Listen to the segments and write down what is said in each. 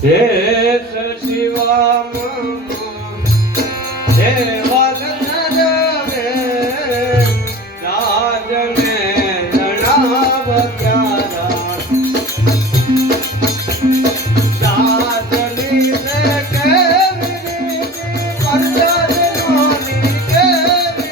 હે શિવામ દેવલ નરવે રાજને જણાવ પ્યારા રાજની તે કેવી પરજર નોની કેવી રાજની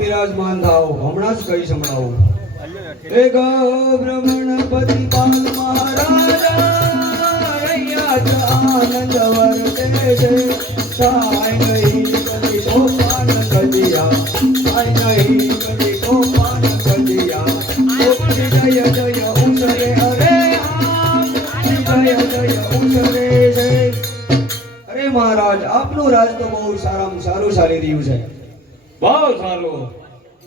બિરાજમાન થાઓ હમણાં જ કઈ સંભળાવો એ બ્રહ્મણપતિ પાલ મહારાજા અહીંયા આનંદ વર્તે છે સાય નહીં કદી તોફાન કદિયા સાય નહીં કદી તોફાન કદિયા જય જય ઉસરે અરે જય જય ઉસરે છે અરે મહારાજ આપનું રાજ તો બહુ સારામાં સારું ચાલી રહ્યું છે બહુ સારું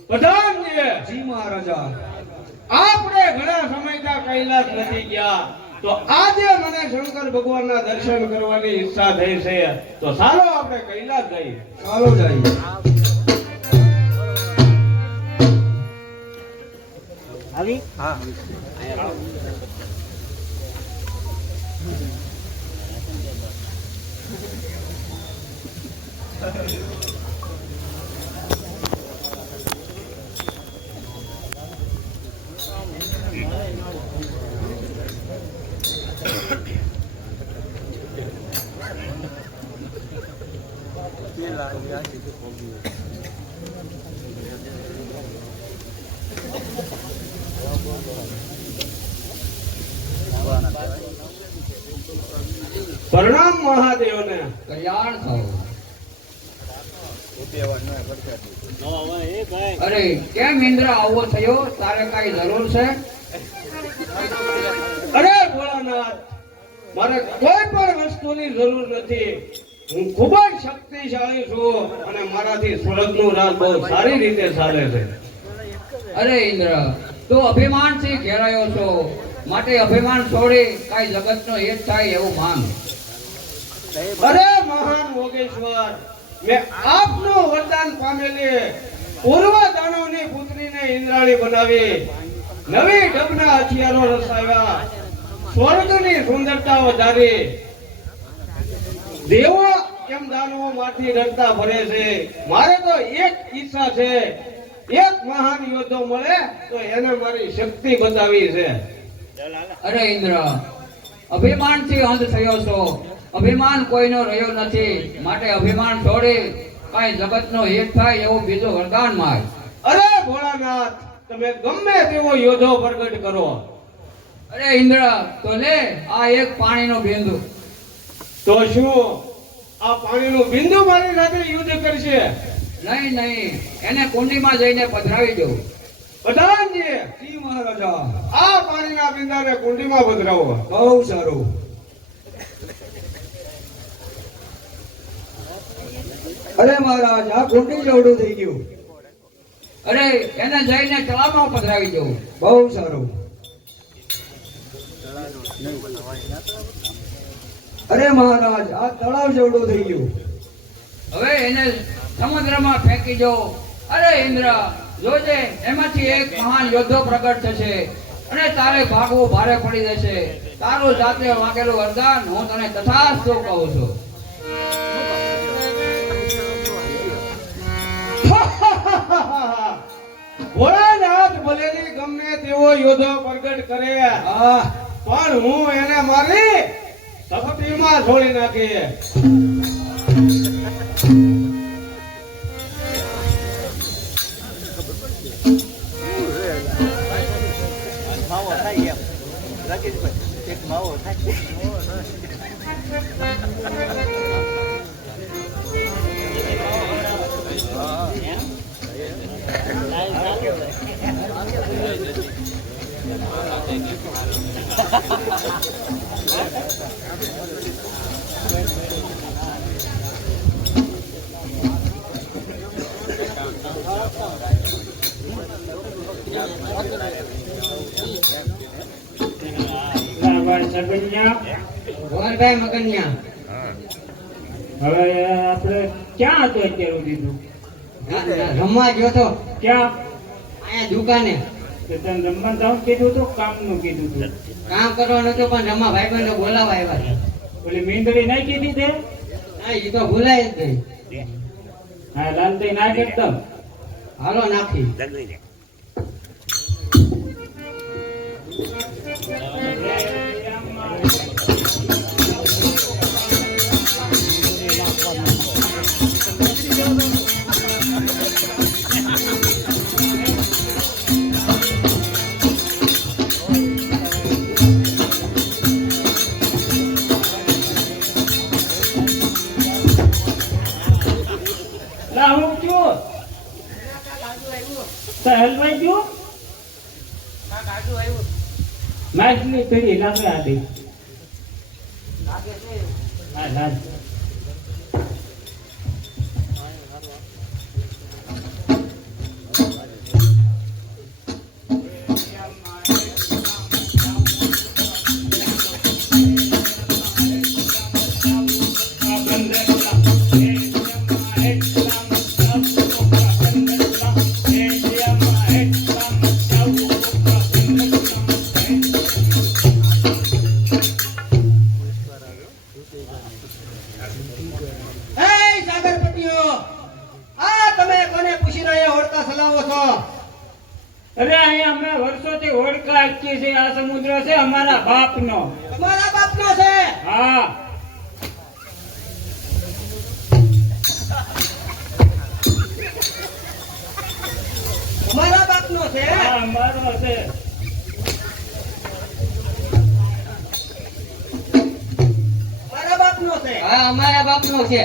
પ્રધાનજી જી મહારાજા આપણે ઘણા સમયથી કૈલાસ નથી ગયા તો આજે મને શંકર ભગવાનના દર્શન કરવાની ઈચ્છા થઈ છે તો ચાલો આપણે કૈલાસ જઈએ ચાલો જઈએ આવી હા પ્રણામ મહાદેવને કલ્યાણ થાઓ અરે કેમ ઇન્દ્ર આવો થયો તારે કઈ જરૂર છે અરે ભોળાનાથ મારે કોઈ પણ વસ્તુની જરૂર નથી હું ખૂબ જ શક્તિશાળી છું અને મારાથી સ્વર્ગનું રાજ બહુ સારી રીતે ચાલે છે અરે ઇન્દ્ર તું અભિમાનથી ઘેરાયો છો માટે અભિમાન છોડી કઈ જગતનો હિત થાય એવું માંગ અરે મહાન યોગેશ્વર મેં આપનું વરદાન પામેલી પૂર્વ દાનવની પુત્રીને ઇન્દ્રાણી બનાવી નવી ડબના હથિયારો રસાવ્યા સ્વર્ગની સુંદરતા વધારી દેવો કેમ દાનવો માંથી ડરતા ફરે છે મારે તો એક ઈચ્છા છે એક મહાન યોદ્ધો મળે તો એને મારી શક્તિ બતાવી છે અરે ઇન્દ્ર અભિમાનથી અંધ થયો છો અભિમાન કોઈનો રહ્યો નથી માટે અભિમાન છોડી કઈ જગતનો હિત થાય એવું બીજું વરદાન માંગ અરે ભોળાનાથ તમે ગમે તેવો યોદ્ધો પ્રગટ કરો અરે ઇન્દ્ર તો લે આ એક પાણીનો બિંદુ તો શું આ પાણીનું બિંદુ મારી સાથે યુદ્ધ કરશે નહીં એને કુંડીમાં જઈને પધરાવી દો પ્રધાનજી જી મહારાજા આ પાણીના બિંદાને કુંડીમાં પધરાવો બહુ સારું અરે મહારાજ આ કુંડી જેવડું થઈ ગયું અરે એને જઈને તળાવમાં પધરાવી દો બહુ સારું અરે મહારાજ આ તળાવ જેવડું થઈ ગયું. હવે એને સમુદ્રમાં ફેંકી દો. અરે ઇન્દ્ર, જોજે એમાંથી એક મહાન યોદ્ધો પ્રગટ થશે અને તારે ભાગવું ભારે પડી જશે. તારું જાતે માંગેલું વરદાન હું તને તથાસ્તુ કહું છું. ભોળાનાથ ભલેની ગમે તેવો યોદ્ધો પ્રગટ કરે, પણ હું એને મારી શક્તિમાં છોડી નાખી. ગોરભાઈ મગનિયા, હવે આપણે ક્યાં હતો અત્યારે સુધી? રમવા ગયો તો ક્યાં? અહીંયા દુકાને. તો તને રમવા જવાનું કીધું હતું, કામનું કીધું હતું? કામ કરવાનું હતું પણ રમવા ભાઈબંધો બોલાવા આવ્યા. ઓલી મીંદડી નહીં કીધી તે? હા, એ તો ભૂલાય જ નહીં. હા, લાલ થઈ નાખ એકદમ. હાલો નાખી. લા હું છું તો હલવાઈ ગયું. માછલી પેઢી લાગે આડી. હા લાગ. એ સાગરપતિઓ, આ તમે કોને પૂછી રહ્યા હોડકા સલાવો છો? અરે અહીંયા અમે વર્ષોથી ઓળખા આપીએ છીએ. આ સમુદ્ર છે અમારા બાપનો. તમારા બાપનો છે? હા. તમારા બાપનો છે? હા, અમારો છે. મારા બાપનો છે? હા, અમારા બાપનો છે.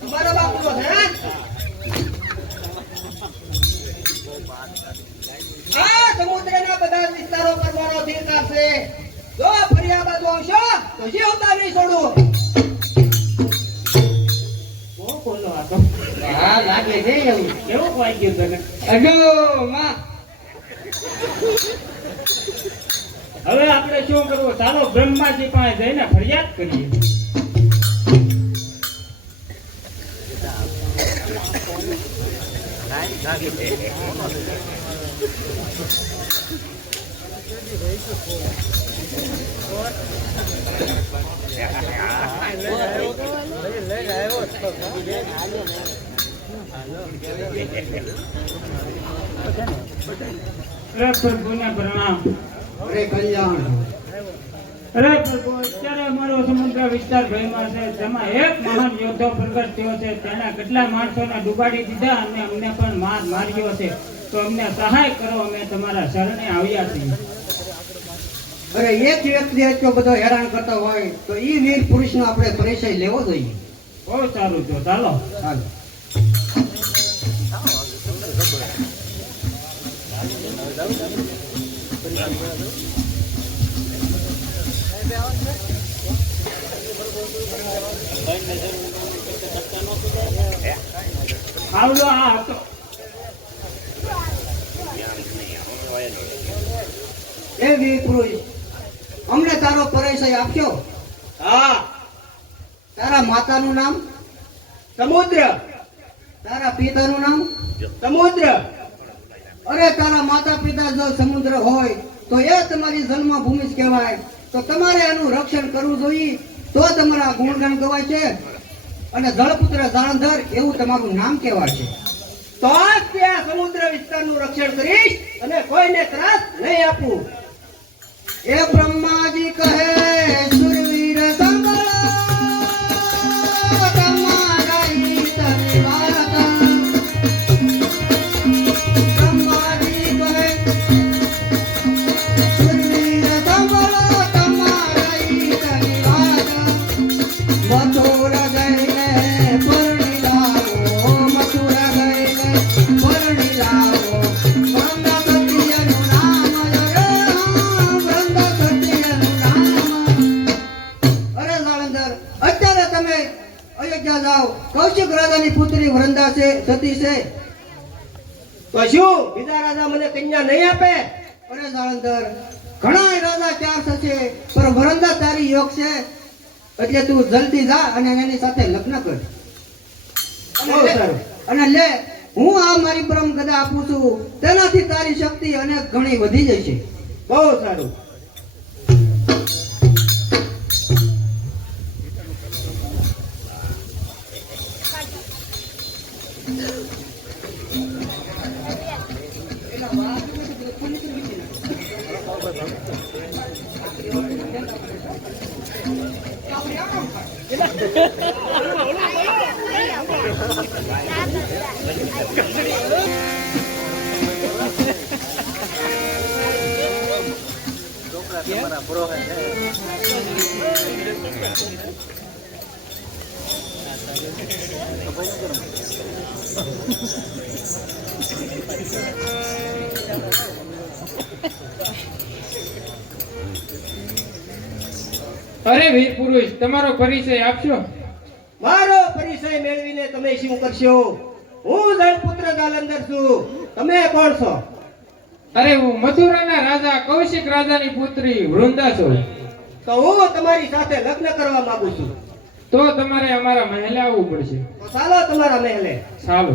તમારા બાપનો છે? આ સમુદ્રના બધા વિસ્તારો પર મારો અધિકાર છે. જો ફરી આ બાજુ આવશો તો જીવતા નહીં છોડું. બહુ બોલો આ તો. હા, લાગે છે એવું. કેવું વાગ્યું તને? અગો માં, હવે આપણે શું કરવું? ચાલો બ્રહ્માજી પાસે જઈને ફરિયાદ કરીએ. અરે પ્રભુને પ્રણામ. અરે કલ્યાણ. અરે પ્રભુ, અત્યારે અમારો સમુદ્ર વિસ્તાર ભયમાં છે. તેમાં એક મહાન યોદ્ધો પ્રગટ થયો છે. તેના કેટલા માણસોને ડૂબાડી દીધા અને અમને પણ માર્યો છે. તો અમને સહાય કરો, અમે તમારા શરણે આવ્યા છીએ. અરે એક વ્યક્તિ એટલો બધો હેરાન કરતો હોય તો ઈ વીર પુરુષનો આપણે પરિચય લેવો જોઈએ. બહુ સારું છે, ચાલો. ચાલો. આવડો આ હતો. એ વીર પુરુષ, અમને આપશો? હા. તારા માતાનું નામ? સમુદ્ર. તારા પિતાનું નામ? સમુદ્ર. અરે તારા માતા પિતા જો સમુદ્ર હોય તો એ તમારી જન્મભૂમિ જ કહેવાય. તો તમારે આનું રક્ષણ કરવું જોઈએ, તો તમારા ગુણગાન ગવાય છે. અને જળપુત્ર જાણધર એવું તમારું નામ કહેવાય છે. તો આજથી આ સમુદ્ર વિસ્તારનું રક્ષણ કરીશ અને કોઈને ત્રાસ નહીં આપું. એ બ્રહ્માજી કહે સુરવીર સાંભળો તમારા હિતની વાત. બ્રહ્માજી કહે સુરવીર સાંભળો તમારા હિતની વાત. મથુરા જઈને પરણી લાવો, મથુરા જઈને પરણી લાવો. વૃંદા સત્યનું નામ રે, વૃંદા સત્યનું નામ. અરે જાલંધર, અત્યારે તમે અયોધ્યા જાઓ. કૌશિક રાજાની પુત્રી વૃંદા છે, સતી છે. તો શું બીજા રાજા મને કન્યા નહીં આપે? અરે જાલંધર, ઘણા રાજા ચાર થશે, પણ વૃંદા તારી યોગ છે. એટલે તું જલ્દી જા અને એની સાથે લગ્ન કર. બહુ સારું. અને લે, હું આ મારી બ્રહ્મ ગદા આપું છું, તેનાથી તારી શક્તિ અને ઘણી વધી જશે. બહુ સારું. અરે વીર પુરુષ, તમારો પરિચય આપશો? મારો પરિચય મેળવીને તમે શું કરશો? હું જળપુત્ર જાલંધર છું. તમે કોણ છો? અરે હું મથુરાના રાજા કૌશિક રાજાની પુત્રી વૃંદા છું. તો હું તમારી સાથે લગ્ન કરવા માંગુ છું. તો તમારે અમારા મહેલે આવવું પડશે. તો ચાલો તમારા મહેલે. ચાલો.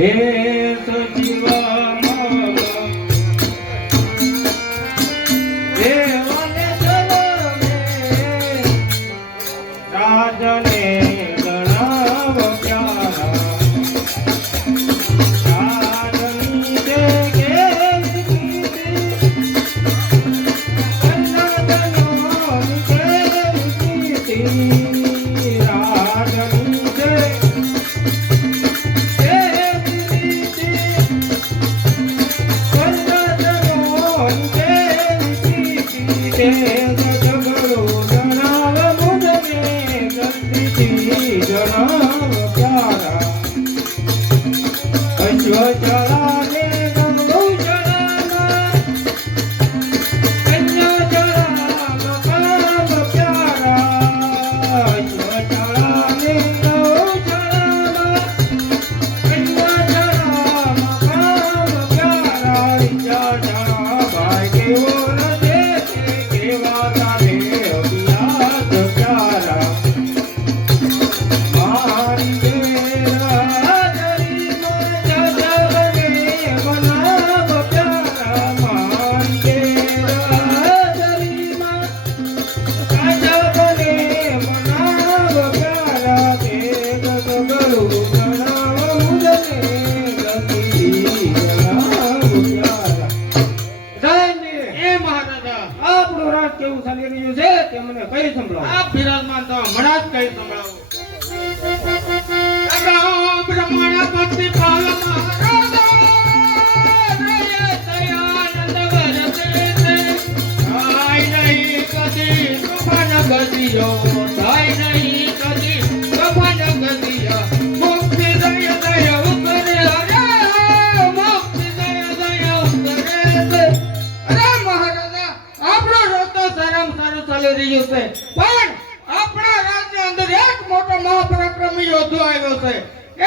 હે સજીવા માવા હે વાલે ચલો મે રાજને ગણાવ પ્યારા રાજની જે ગેલી કલ્લાદનો ગેલી રાજની જે કેવું ચાલી રહ્યું છે તે મને કઈ સંભળાવો. આ બિરાજમાન તો હમણાં જ કઈ સંભળાવો. અગાઉ બ્રહ્મણપતિ પાલમાં રાજા રે દયાનંદ વરસે છે. થાય નહીં કદી સુમન ગતિયો, થાય નહીં કદી સુમન ગતિયો. મુક્તિ દઈ પણ આપણા રાજ્યની અંદર એક મોટો મહાપરાક્રમી યોદ્ધો આવ્યો છે.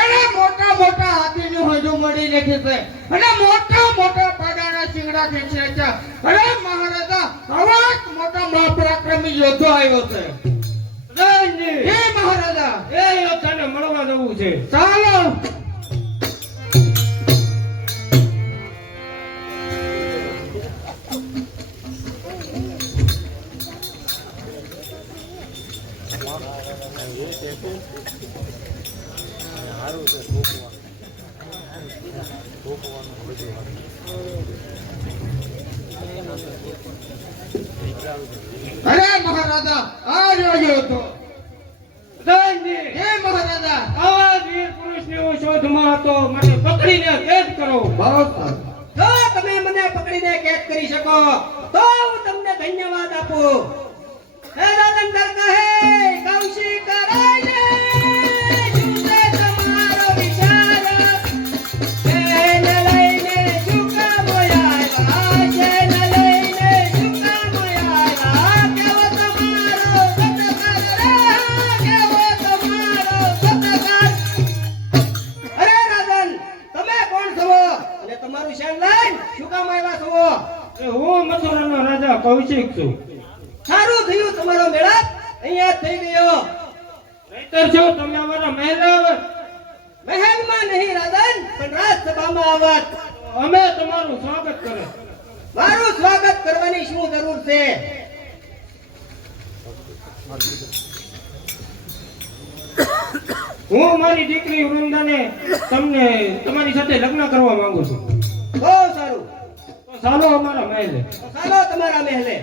એને મોટા મોટા હાથીનું હજુ મળી નથી છે અને મોટા મોટા પાડાના શિંગડા ખેંચે છે. અરે મહારાજા, આવા એક મોટા મહાપરાક્રમી યોદ્ધો આવ્યો છે. જયજી, હે મહારાજા, એ યોદ્ધાને મળવા જવું છે. ચાલો. અરે મહારાજા, આ રહ્યો યોદ્ધો. જયજી, હે મહારાજા, આવા વીર પુરુષની હું શોધમાં હતો, મને પકડીને કેદ કરો. બહુ સારું. જો તમે મને પકડીને કેદ કરી શકો તો હું તમને ધન્યવાદ આપું. હે રાલંદર કહે કૌશિક રાયને શું છે તમારો વિચાર? એને લઈને શું કામ આવ્યા? એને લઈને શું કામ આવ્યા? કેવો તમારો સત્કાર રે, કેવો તમારો સત્કાર? અરે રાજન, તમે કોણ છો અને તમારું શાન લઈને શું કામ આવ્યા છો? એ હું મથુરાનો રાજા કૌશિક છું. સારું થયું તમારો મેળાપ અહીંયા જ થઈ ગયો. નહીંતર શું તમે અમારા મહેલ આવત? મહેલમાં નહીં રાજન, પણ રાજસભામાં આવત. અમે તમારું સ્વાગત કરે. મારું સ્વાગત કરવાની શું જરૂર છે? હું મારી દીકરી વૃંદાને તમને તમારી સાથે લગ્ન કરવા માંગુ છું. બહુ સારું. તો ચાલો અમારા મહેલે. તો ચાલો તમારા મહેલે.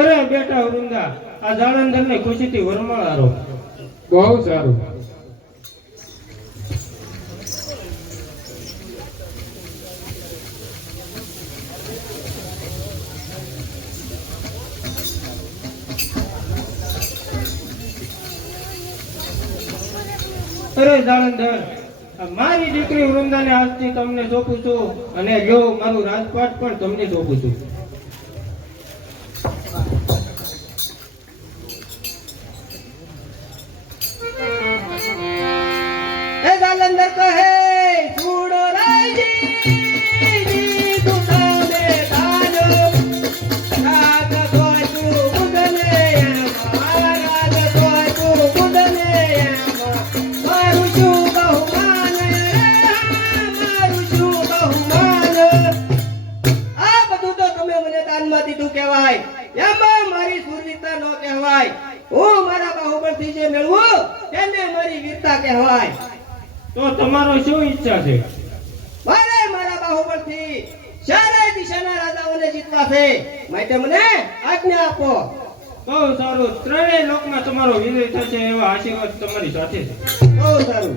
અરે બેટા વૃંદા, આ જાલંધરને ખુશીથી વરમાળારો. બહુ સારું. અરે જાલંધર, મારી દીકરી વૃંદાને આજથી તમને સોંપું છું અને જો મારું રાજપાટ પણ તમને સોંપું છું. હે જાલંધર કહે છોડો રાયજી દુસામે દાનો રાગ સોય તું બુદને રાગ સોય તું બુદને મારું શું બહુમાન રે, મારું શું બહુમાન. આ બધું તો તમે મને દાનમાં દીધું કહેવાય, એમાં મારી સુરવીરતા ન કહેવાય. હું મારા બાહુબળથી જે મેળવું તેને મારી વીરતા કહેવાય. તો તમારો શું ઈચ્છા છે? મારે મારા બાહુબળથી ચારે દિશાના રાજાઓને જીતવા છે, માટે મને આજ્ઞા આપો. બહુ સારું, ત્રણેય લોકમાં તમારો વિજય થશે એવા આશીર્વાદ તમારી સાથે છે. બહુ સારું.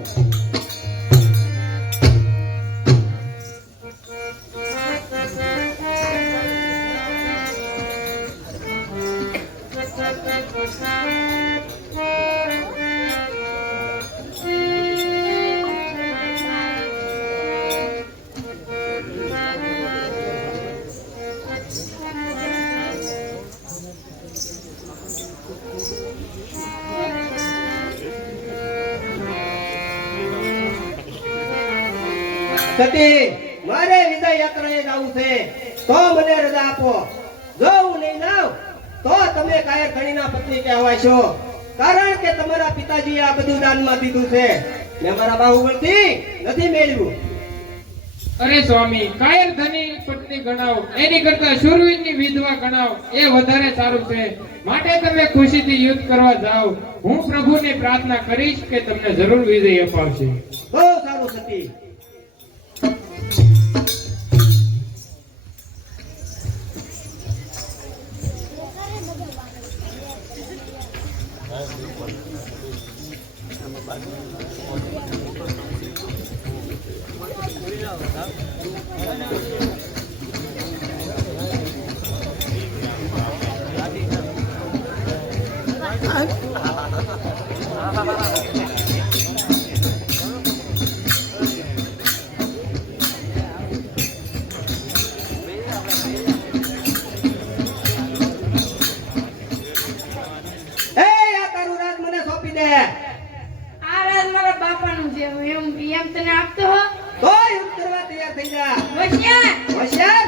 સતી, મારે વિજય યાત્રાએ જવું છે, તો મને રજા આપો. જો હું નહીં જાઉં તો તમે કાયર ધણીના પત્ની કહેવાશો, કારણ કે તમારા પિતાજીએ આ બધું દાનમાં દીધું છે. મેં મારા બાહુબળથી નથી મેળવ્યું. અરે સ્વામી, કાયર ધની પત્ની ગણાવ એની કરતા શૂરવીરની વિધવા ગણાવ એ વધારે સારું છે. માટે તમે ખુશીથી યુદ્ધ કરવા જાઓ. હું પ્રભુને પ્રાર્થના કરીશ કે તમને જરૂર વિજય અપાવશે. બહુ સારું સતી. એ આ તારું રાજ મને સોંપી દે. આ રાજ મારા બાપાનું છે એમ તને આપતો હો તો યુદ્ધ કરવા તૈયાર થઈ જા. હોશિયાર હોશિયાર.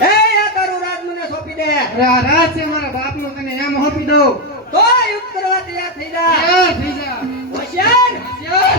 એ આ તારું રાજ મને સોંપી દે. અરે આ રાજ છે મારા બાપનો, તને એમ આપી દઉં. તો યુદ્ધ કરવા તૈયાર થઈ જા. તૈયાર થઈ જા. હોશિયાર. હોશિયાર.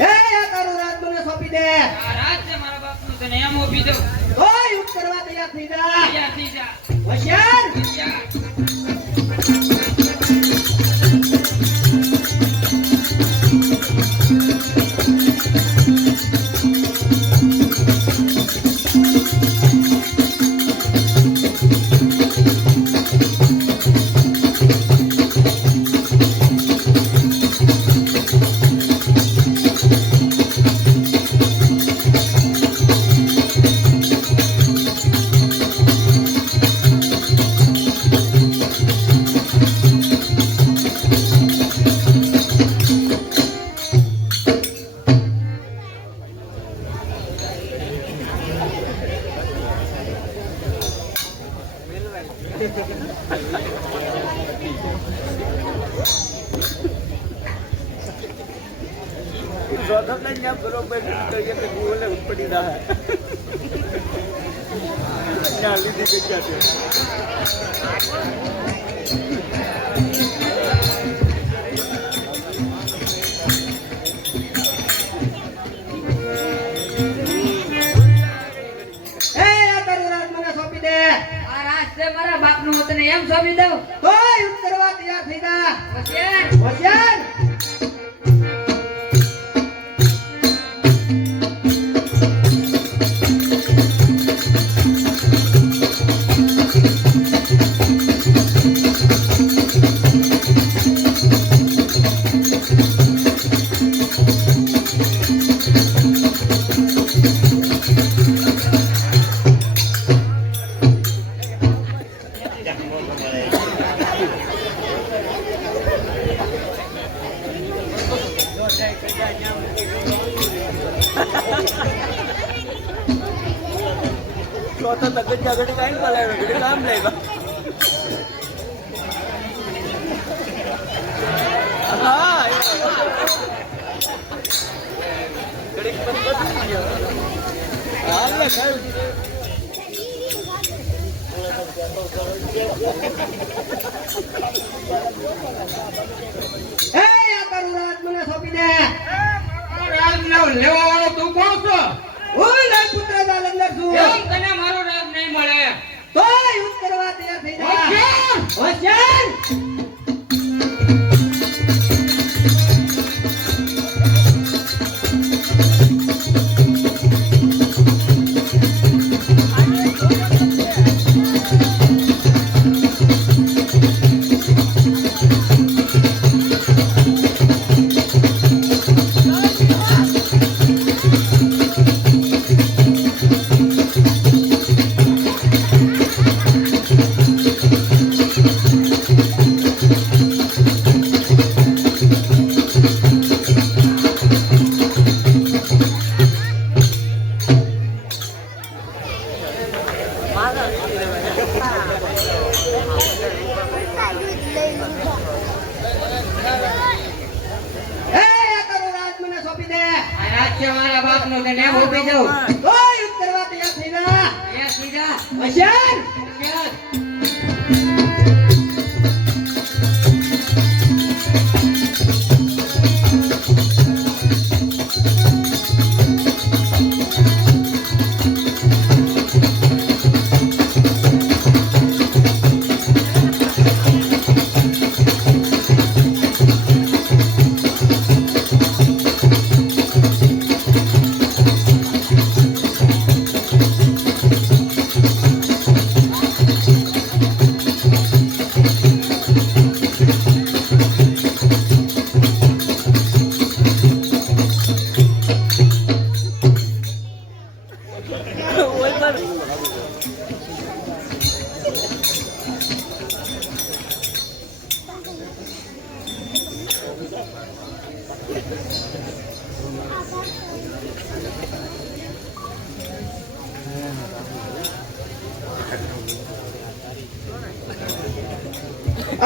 એ આ તારું રાજ મને સોંપી દે. આ રાજ છે મારા બાપનું, તને એમ આપી દઉં. તો યુદ્ધ કરવા તૈયાર થઈ જા. તૈયાર થઈ જા. હોશિયાર. હોશિયાર. આ રાજ છે મારા બાપનું હું તને એમ સોંપી દઉં તો યુદ્ધ કરવા તૈયાર થઈ જા. હોશિયાર હોશિયાર. એ આ તારું રાજ મને સોંપી દે. રાજનો લેવા વાળો તું કોણ છો? હું રાજપુત્ર જાલંધર છું. એમ તને મારો રાજ નહીં મળે. તો યુદ્ધ કરવા તૈયાર થઈ જા. હોશિયાર! હોશિયાર! એ આ તારું રાજ મને સોંપી દે. આ રાજ્ય મારા બાપનો તને એમ ઉભી જાઉં. તો યુદ્ધ કરવા તૈયાર થઈ જા. અહીંયા સીધા. હોશિયાર! હોશિયાર.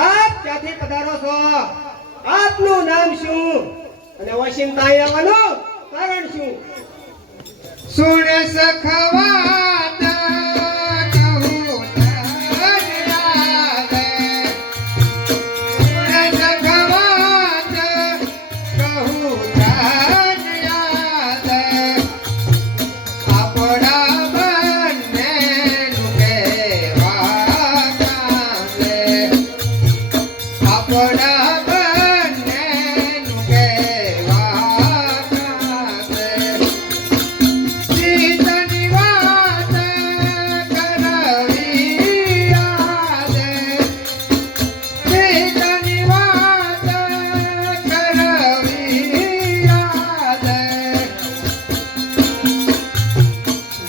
આપ ક્યાંથી પધારો છો? આપનું નામ શું અને ઓશિંતા અહીં આવવાનું કારણ શું? સુર સખવાત કહું તન યાદ. સુર સખવાત કહું તન યાદ. આપણા બંનેનું કહેવા કાંદે. આપણા બંનેનું કહેવા કાંદે. સીતની વાત કરવી યાદ. સીતની વાત કરવી યાદ.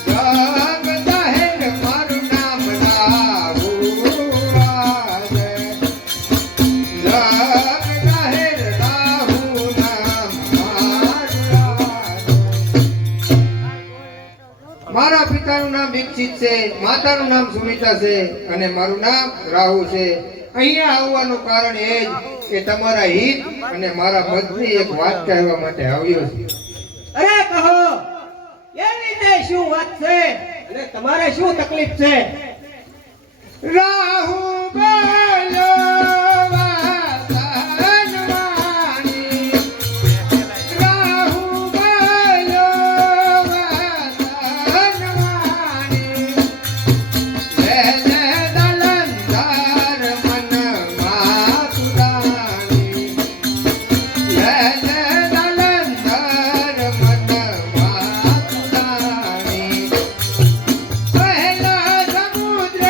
જગ જાહેર મારું નામ રાહુરાજ. જગ જાહેર રાહુ નામ મારા પિતાનું નામ દીક્ષિત છે, માતાનું નામ સુમિતા છે અને મારું નામ રાહુ છે. અહીંયા આવવાનું કારણ એ જ કે તમારા હિત અને મારા મતની એક વાત કહેવા માટે આવ્યો છું. અરે કહો, એની તે શું વાત છે અને તમારે શું તકલીફ છે? રાહુ બોલ્યો વાસણવાણી. રાહુ બોલ્યો વાસણવાણી. લે લે દલંધર મનમાં સુદાણી. લે લે દલંધર મનમાં સુદાણી. પહેલા સમુદ્ર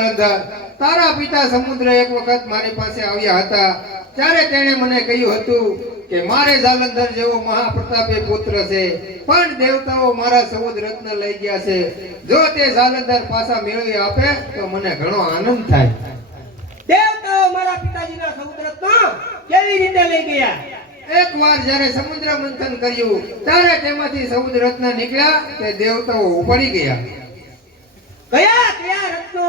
જાલંધર, તારા પિતા સમુદ્ર એક વખત મારી પાસે આવ્યા હતા ત્યારે તેણે મને કહ્યું હતું કે મારે જાલંધર જેવો મહાપ્રતાપી પુત્ર છે, પણ દેવતાઓ મારા સૌદ રત્ન લઈ ગયા છે. જો તે જાલંધર પાછા મેળવી આપે તો મને ઘણો આનંદ થાય. દેવતાઓ મારા પિતાજીના સૌદ્રત્ન કેવી રીતે લઈ ગયા? એકવાર જ્યારે સમુદ્ર મંથન કર્યું ત્યારે તેમાંથી સૌદ રત્ન નીકળ્યા તે દેવતાઓ ઉપાડી ગયા. કયા કયા રત્નો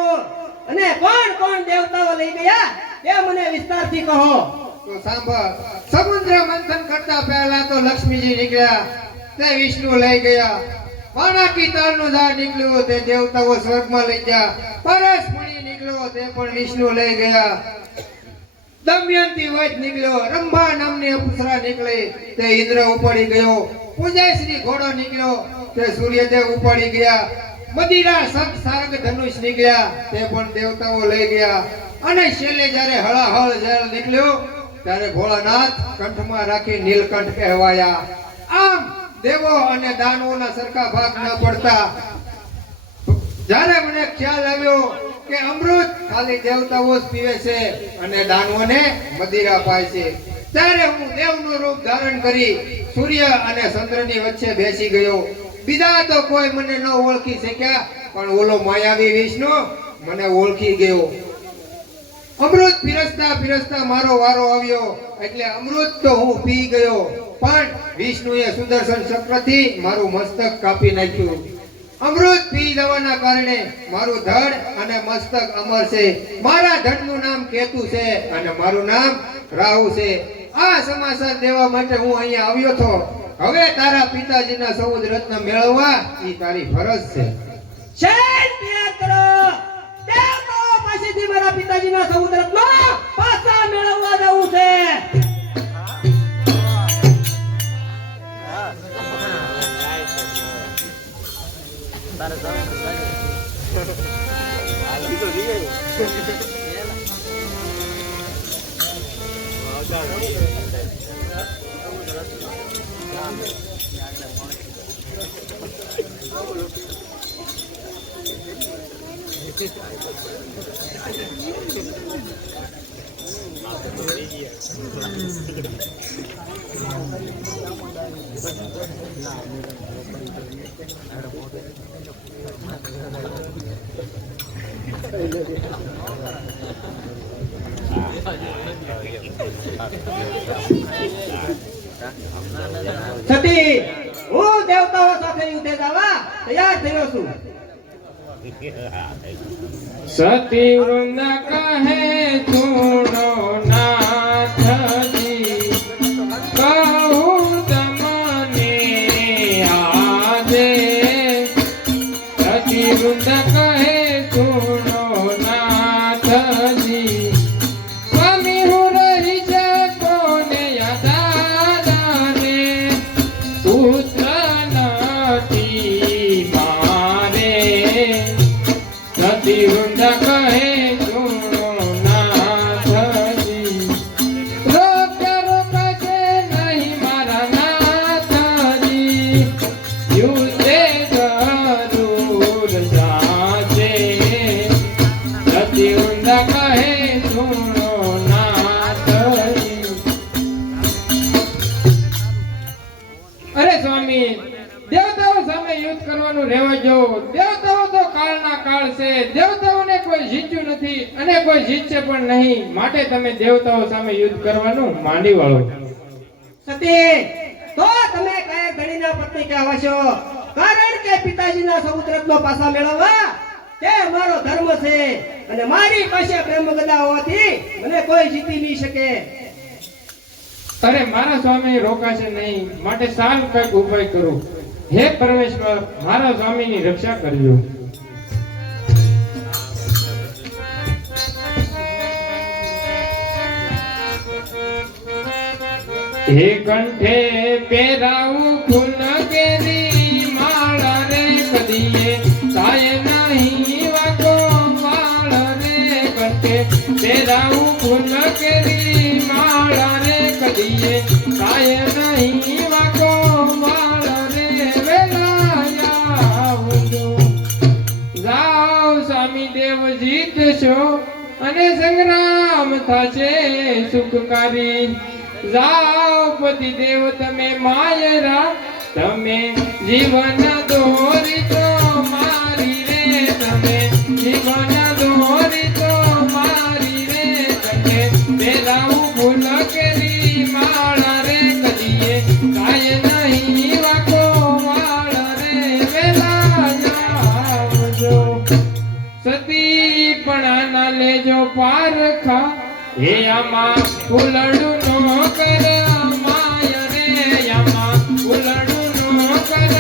અને કોણ કોણ દેવતાઓ લઈ ગયા તે મને વિસ્તારથી કહો. તો સાંભળ, સમુદ્ર મંથન કરતા પહેલા તો લક્ષ્મીજી નીકળ્યા, તે વિષ્ણુ લઈ ગયા. વાણાકી તળનું ઝાડ નીકળ્યું, તે દેવતાઓ સ્વર્ગમાં લઈ ગયા. પરસ મુનિ નીકળ્યો, તે પણ વિષ્ણુ લઈ ગયા. દમયંતી વૈદ નીકળ્યો, રંભા નામની અપ્સરા નીકળી, તે ઇન્દ્ર ઉપાડી ગયો. પૂજયશ્રી ઘોડો નીકળ્યો, તે સૂર્યદેવ ઉપાડી ગયા. મદિરા સગ સારગ ધનુષ નીકળ્યા, તે પણ દેવતાઓ લઈ ગયા. અને છેલ્લે જ્યારે હળાહળ જળ નીકળ્યો ત્યારે ભોળાનાથ કંઠમાં રાખી નીલકંઠ કહેવાયા. આમ દેવો અને દાનવોના સરખા ભાગ ન પડતા જ્યારે મને ખ્યાલ આવ્યો કે અમૃત ખાલી દેવતાઓ જ પીવે છે અને દાનવોને મદિરા પાય છે, ત્યારે હું દેવનું રૂપ ધારણ કરી સૂર્ય અને ચંદ્રની વચ્ચે બેસી ગયો. બીજા તો કોઈ મને ન ઓળખી શક્યા, પણ ઓલો માયાવી વિષ્ણુ મને ઓળખી ગયો. અમૃત પીરસતા પીરસતા મારો વારો આવ્યો એટલે અમૃત તો હું પી ગયો, પણ વિષ્ણુએ સુદર્શન ચક્રથી મારું મસ્તક કાપી નાખ્યું. અમૃત પી જવાના કારણે મારું ધડ અને મસ્તક અમર છે. મારા ધડનું નામ કેતુ છે અને મારું નામ રાહુ છે. આ સમાચાર દેવા માટે હું અહીંયા આવ્યો છો. હવે તારા પિતાજીના સૌદ રત્ન મેળવવા એ તારી ફરજ છે. શેર તૈયાર કરો. દેવતાઓ પાસેથી મારા પિતાજીના સૌદ્રત્ન પાછા મેળવવા જવું છે. સતી, હું દેવતાઓ સાથે યુદ્ધે જવા તૈયાર થયો છું. સતી વૃંદ કહે સુનો નાથજી, કહું તમને આજે. સતી વૃંદ કહે સુનો નાથજી, સ્વામી હું રહી શકો ને દાદાને, પુત્ર નથી મારે. સતી વૃંદ કહે સુનો નાથજી, રોક્ય રોકશે નહીં મારા નાથજી, યુદ્ધે જરૂર જાશે. સતી વૃંદ કહે સુનો નાથજી. અરે સ્વામી, દેવતાઓ સામે યુદ્ધ કરવાનું રહેવા જો. દેવતાઓ તો કાળના કાળ છે, દેવતાઓને કોઈ જીત્યું નથી અને કોઈ જીતશે પણ નહીં, માટે તમે દેવતાઓ સામે યુદ્ધ કરવાનું માંડી વાળો. સતી, તો તમે કયા ધણીના પત્ની કહેવા છો? કારણ કે પિતાજીના સૌદ્રત્નો પાછા મેળવવા તે અમારો ધર્મ છે અને મારી પાસે પ્રેમ ગદા હોવાથી મને કોઈ જીતી નહીં શકે. અરે મારા સ્વામી રોકાશે નહીં, માટે સારું કઈક ઉપાય કરું. હે પરમેશ્વર, મારા સ્વામીની રક્ષા કરજો. હે કંઠે પહેરાવું ફૂલ કેરી માળા રે, કદીએ થાય નહીં વાકો વાળ રે. કંઠે પહેરાવું ફૂલ કેરી માળા રે, કદીએ થાય નહીં વાકો વાળ રે. વેલા આવજો. જાઓ સ્વામી દેવ જીત જીવશો અને સંગ્રામ થશે સુખકારી. જાઓ પતિ દેવ તમે માયરા, તમે જીવન દોરી તો મારી રે, તમે જીવન દોરી તો મારી રે. તમે બેલાવું ફૂલ કેરી માળા રે, કદીએ કાય નહીં વાકો વાળા રે. વેલા આવજો સતી પણ ના લેજો પારખા, હે આમાં ફૂલડું નો કર માય રે, આમાં ફૂલડું નો કર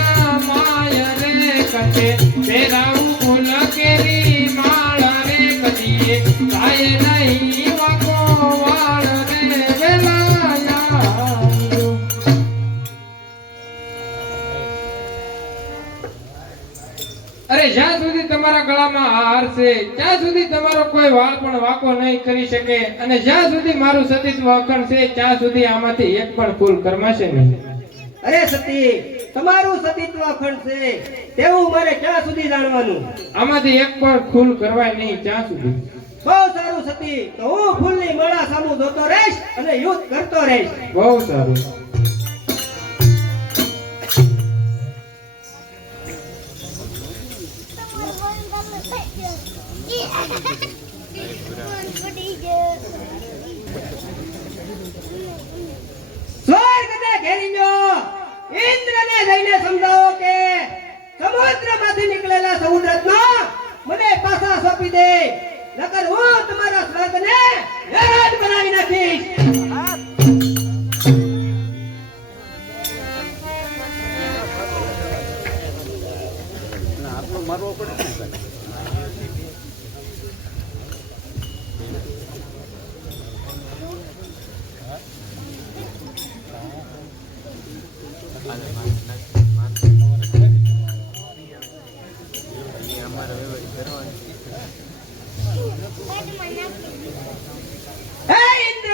માય રે. કચે પેરાવું ફૂલ કેરી માળા રે, કદીએ કાય નહીં વાકો વાળ રે. વેલા આવજો. અરે જ્યાં સુધી તમારા ગળામાં હાર છે ત્યાં સુધી તમારો કોઈ વાળ પણ વાકો નહીં કરી શકે, અને જ્યાં સુધી મારું સતીત્વ અખંડ છે ત્યાં સુધી આમાંથી એક પણ ફૂલ કરમાશે નહીં. અરે સતી, તમારું સતીત્વ અખંડ છે તેવું મારે ક્યાં સુધી જાણવાનું? આમાંથી એક પણ ફૂલ કરવાય નહીં ત્યાં સુધી. બહુ સારું સતી, તો હું ફૂલની માળા સામું જોતો રહીશ અને યુદ્ધ કરતો રહીશ. બહુ સારું. સ્વર્ગને ઘેરી લ્યો, ઇન્દ્રને જઈને સમજાવો કે સમુદ્રમાંથી નીકળેલા સમુદ્રરત્ન મને પાછા સોંપી દે, નકર હું તમારા સ્વર્ગને હેરાન બનાવી નાખીશ. હે ઇન્દ્ર,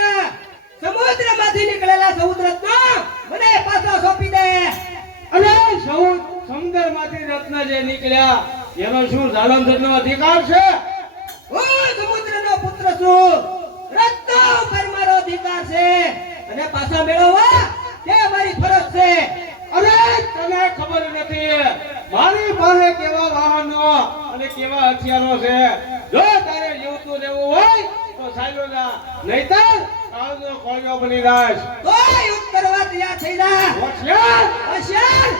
સમુદ્રમાંથી નીકળેલા સમુદ્રરત્ન મને પાછા સોંપી દે. અને સમુદ્રમાંથી રત્ન જે નીકળ્યા એનો શું જાલંધરનો અધિકાર છે? હું સમુદ્રનો પુત્ર છું, રત્નો ઉપર મારો અધિકાર છે, અને પાછા મેળવવા તે મારી ફરજ છે. અરે તને ખબર નથી મારી પાસે કેવા વાહનો અને કેવા હથિયારો છે. જો તારે જીવતું રહેવું હોય તો સાયલો જા, નહીતર કાળનો કોળિયો બની જાશ. તો યુદ્ધ કરવા તૈયાર થઈ જા. હોશિયાર! હોશિયાર!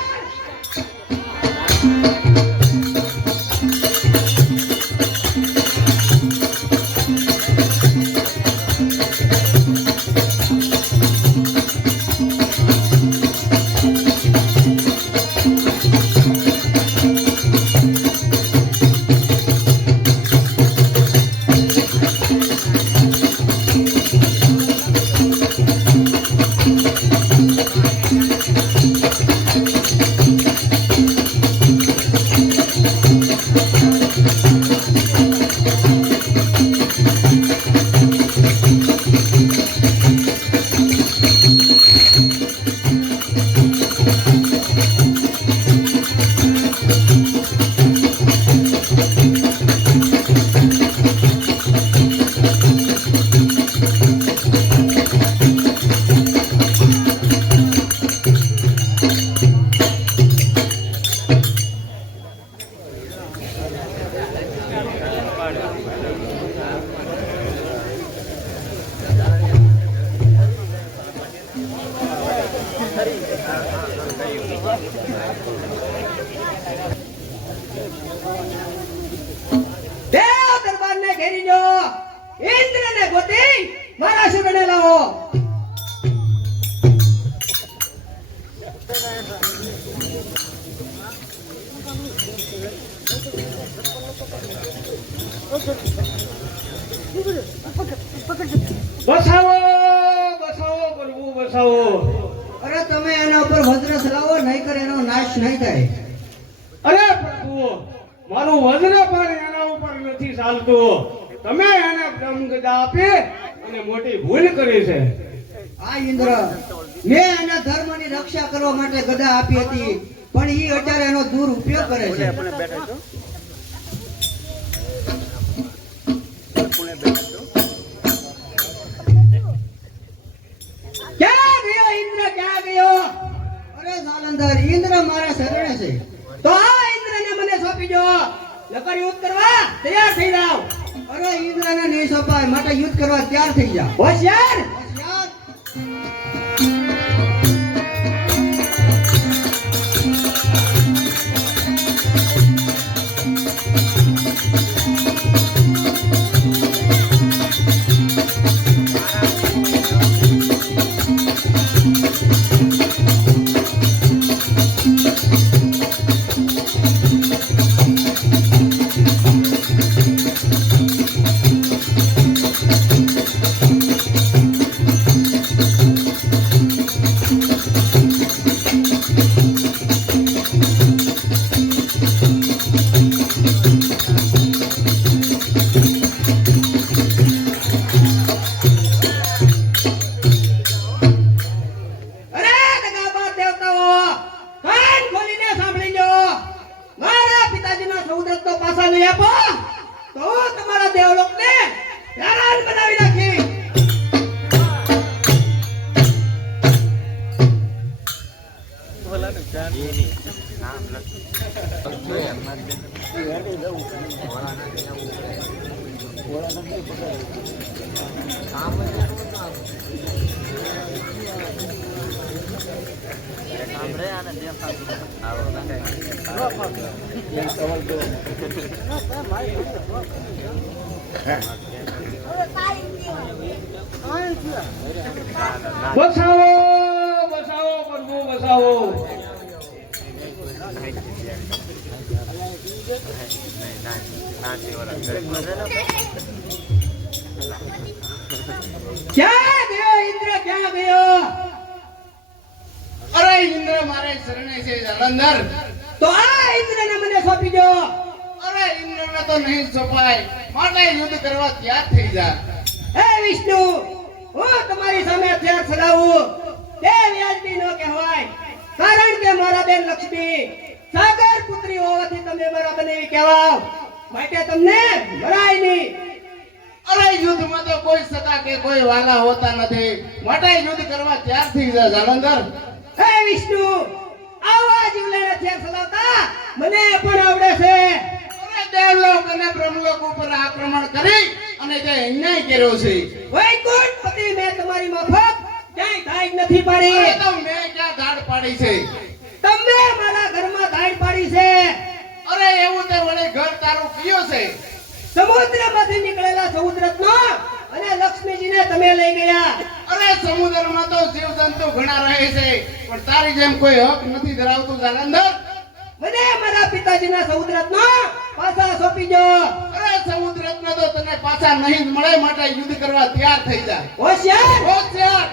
દેવ દરબારને ઘેરી લ્યો, ઇન્દ્રને ગોતી મારા શરણે લાવો. બસાવો બસાવો પ્રભુ બસાવો. અરે તમે એના ઉપર વજ્ર ચલાવો, નહીંતર એનો નાશ નહીં થાય. અરે પ્રભુ, મારું વજ્ર પણ એના ઉપર નથી ચાલતું. તમે એને બ્રહ્મગદા આપી અને મોટી ભૂલ કરી છે. આ ઇન્દ્ર, મેં એના ધર્મની રક્ષા કરવા માટે ગદા આપી હતી, પણ ઈ અત્યારે એનો દુરુપયોગ કરે છે. સોંપી દો નકર યુદ્ધ કરવા તૈયાર થઈ જાવ. અરે ઇન્દ્રને નહીં સોંપાય માટે યુદ્ધ કરવા તૈયાર થઈ જાવ. હોશિયાર હોશિયાર. બસાવો બસાવો પ્રભુ બસાવો. ક્યાં ગયો ઇન્દ્ર ક્યાં ગયો? અરે ઇન્દ્ર મારે શરણે છે જાલંધર. તો આ ઇન્દ્રને મને સોંપી દો. અરે ઇન્દ્રને તો નહીં સોંપાય માટે યુદ્ધ કરવા તૈયાર થઈ જા. હે વિષ્ણુ હું તમારી સામે હથિયાર ચલાવું તે વ્યાજબી ન કહેવાય. કારણ કે મારા બેન લક્ષ્મી સાગર પુત્રી હોવાથી તમે મારા બનેવી કહેવાવ માટે તમને મરાય નહીં. અરે યુદ્ધમાં તો કોઈ સગા કે કોઈ વાલા હોતા નથી માટે યુદ્ધ કરવા તૈયાર થઈ જા જાલંધર. હે વિષ્ણુ આવા જીવલેણ હથિયાર ચલાવતા મને પણ આવડે છે. અરે દેવલોક અને બ્રહ્મલોક ઉપર આક્રમણ કરી અને જે અન્યાય કર્યો છે વૈકુંઠ પતિ મેં તમારી માફક ક્યાંય ધાડ નથી પાડી. અરે તો મેં ક્યાં ધાડ પાડી છે? તમે મારા ઘરમાં ધાડ પાડી છે. અરે એવું તે વળે ઘર તારું કયો છે? સમુદ્રમાંથી નીકળેલા સમુદ્રત્નો અને લક્ષ્મીજીને તમે લઈ ગયા. અરે સમુદ્રમાં તો જીવજંતુ ઘણા રહે છે પણ તારી જેમ કોઈ હક નથી ધરાવતું જાલંધર. મને મારા પિતાજીના સમુદ્રત્નો પાછા સોંપી દો. અરે સમુદ્રત્ન તો તને પાછા નહીં જ મળે માટે યુદ્ધ કરવા તૈયાર થઈ જા. હોશિયાર હોશિયાર.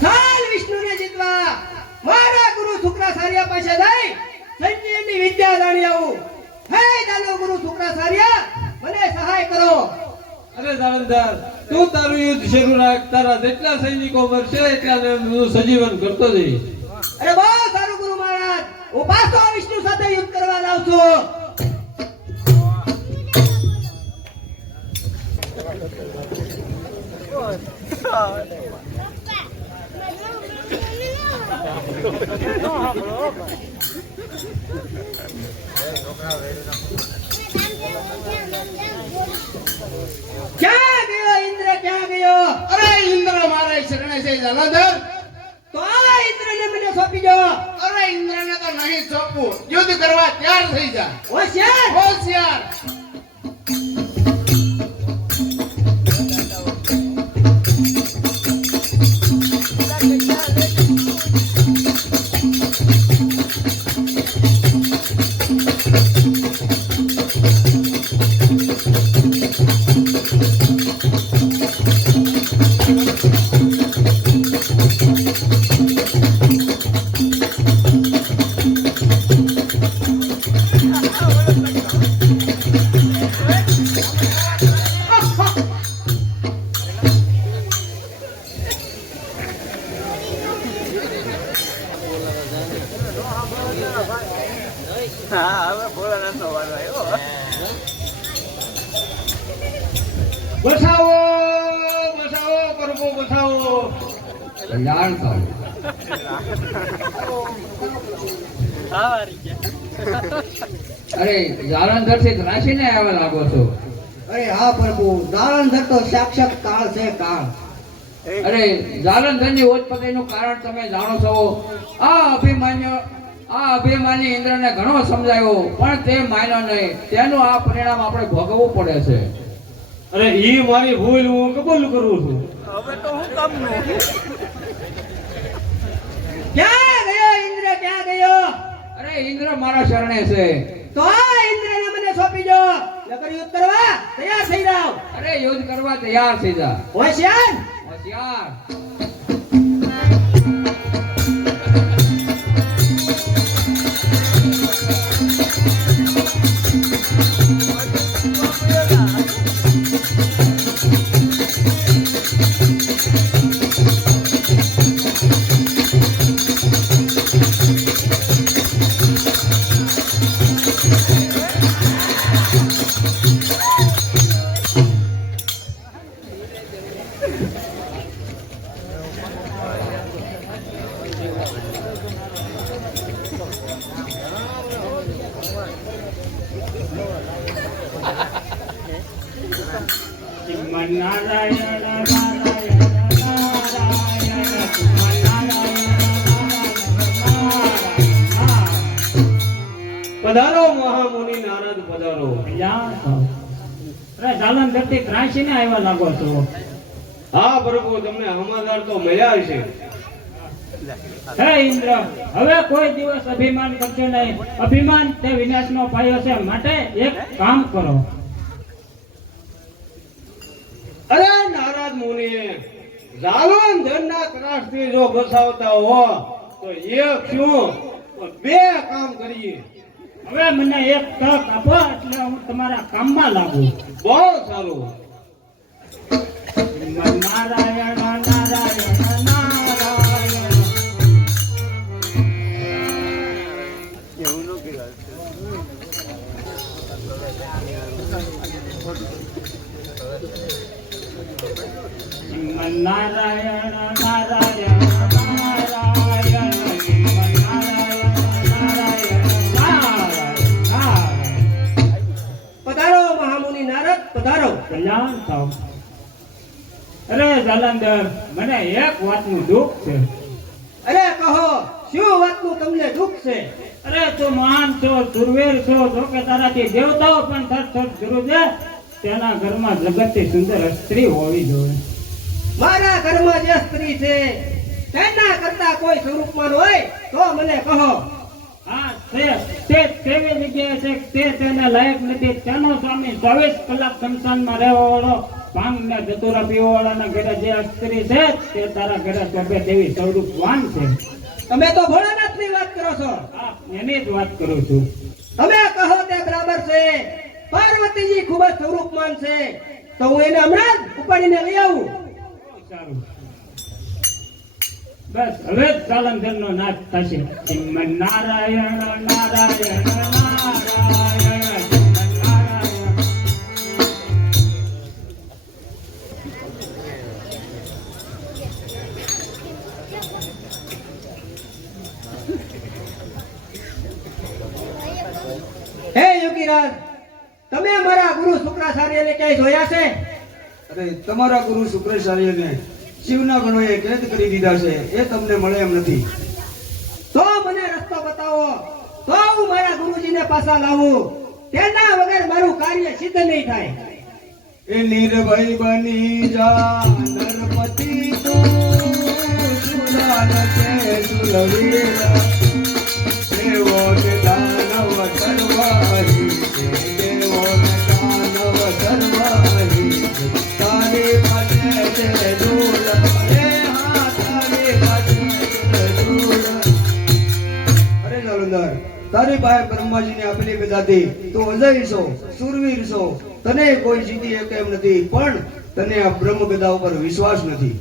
ચાલ વિષ્ણુને જીતવા મારા ગુરુ શુક્રાચાર્ય પાસે જઈ સંજીવની વિદ્યા જાણી આવું. હે દાનવ ગુરુ શુક્રાચાર્ય મને સહાય કરો. અરે જાલંધર તું તારું યુદ્ધ શરૂ રાખ. તારા જેટલા સૈનિકો મરશે એટલાને હું સજીવન કરતો જઈશ. અરે બહુ સારું ગુરુ મહારાજ હું પાછો વિષ્ણુ સાથે યુદ્ધ કરવા જાઉં છું. ક્યાં ગયો ઇન્દ્ર ક્યાં ગયો? અરે ઇન્દ્ર મારે શરણે છે જાલંધર. તો આ ઇન્દ્રને મને સોંપી દો. અરે ઇન્દ્રને તો નહીં સોંપવું યુદ્ધ કરવા તૈયાર થઈ જા. હોશિયાર હોશિયાર. પ્રભુ બતાવો. તૈયાર થાવ. અરે જાલંધર થી ત્રાસીને આવ્યા લાગો છો. અરે હા પ્રભુ, જાલંધર તો સાક્ષાત કાળ છે, કાળ. અરે જાલંધર ની ઉત્પત્તિ નું કારણ તમે જાણો છો. આ અભિમાની ઇન્દ્રને ઘણો સમજાયો પણ તે માન્યો નહીં. તેનું આ પરિણામ આપણે ભોગવવું પડે છે. અરે ઈ મારી ભૂલ હું કબૂલ કરું છું. ક્યાં ગયો ઇન્દ્ર, ક્યાં ગયો? અરે ઇન્દ્ર મારા શરણે છે. તો આ ઇન્દ્રને મને સોંપી દો, નકર યુદ્ધ કરવા તૈયાર થઈ જાવ. અરે યુદ્ધ કરવા તૈયાર થઈ જા. હોશિયાર. હોશિયાર. નારાયણ નારાયણ નારાયણ પધારો મહામુનિ નારદ પધારો. અરે જાલંધર થી ત્રાસીને આવ્યા લાગો છો. હા પ્રભુ, તમને સમાચાર તો મળ્યા છે. હે ઇન્દ્ર, હવે કોઈ દિવસ અભિમાન કરજો નહીં. અભિમાન તે વિનાશનો પાયો છે. માટે એક કામ કરો. અરે નારદ મુનિ, જાલંધરના ત્રાસથી જો બચાવતા હો તો એક શું પણ બે કામ કરીએ. હવે મને એક તક આપો એટલે હું તમારા કામમાં લાગુ. બહુ સારું. નારાયણ નારાયણ નારાયણ. નારાયણ નારાયણ નારાયણ. પધારો મહામુનિ નારદ, પધારો. કલ્યાણ થાવ. અરે જાલંધર, મને એક વાતનું દુઃખ છે. અરે કહો, શું વાતનું તમને દુઃખ છે? અરે તું મહાન છો, સુરવીર છો, જો કે તારાથી દેવતાઓ પણ થર જરૂર છે. તેના ઘરમાં જગતથી સુંદર સ્ત્રી હોવી જોઈએ. મારા ઘરમાં જે સ્ત્રી છે તેના કરતા કોઈ સ્વરૂપમાં હોય તો મને કહો. હા, તે તેવી જગ્યાએ છે કે તે તેને લાયક નથી. તેનો સ્વામી 24 કલાક સંસારમાં રહેવા વાળો, ભાંગ ને ધતુરા પીવા વાળાના ઘરે જે સ્ત્રી છે તે તારા ઘરે શોભે તેવી સ્વરૂપવાન છે. તમે તો ભોળાનાથની વાત કરો છો. હા, એની જ વાત કરું છું. તમે કહો તે બરાબર છે. પાર્વતીજી ખૂબ જ સ્વરૂપમાન છે, તો હું એને હમણાં જ ઉપાડીને લઈ આવું. સારું, બસ હવે જ જાલંધર નો નાશ થશે. શ્રીમન નારાયણ નારાયણ નારાયણ શ્રીમન નારાયણ. હે યોગીરાજ, તમે મારા ગુરુ શુક્રાચાર્યને ક્યાંય જોયા છે? અરે તમારા ગુરુ શુક્રાચાર્યને શિવના ગણોએ કેદ કરી દીધા છે. એ તમને મળે એમ નથી. તો મને રસ્તો બતાવો, તો હું મારા ગુરુજીને પાછા લાવું. તેના વગર મારું કાર્ય સિદ્ધ નહીં થાય. એ નિર્ભય બની જા નરપતિ તું, સુલાલ છે સુલવીર. દેવો ને દાનવ સર્વાહી છે, દેવો ને દાનવ સર્વાહી છે. તારી પાસે છે દૂર, હે હા તારી પાસે છે દૂર. અરે જાલંધર, તારી પાસે બ્રહ્માજીને આપેલી ગદાથી તું અજય છો, સુરવીર છો. તને કોઈ જીતી શકે એમ નથી, પણ તને આ બ્રહ્મ ગદા ઉપર વિશ્વાસ નથી.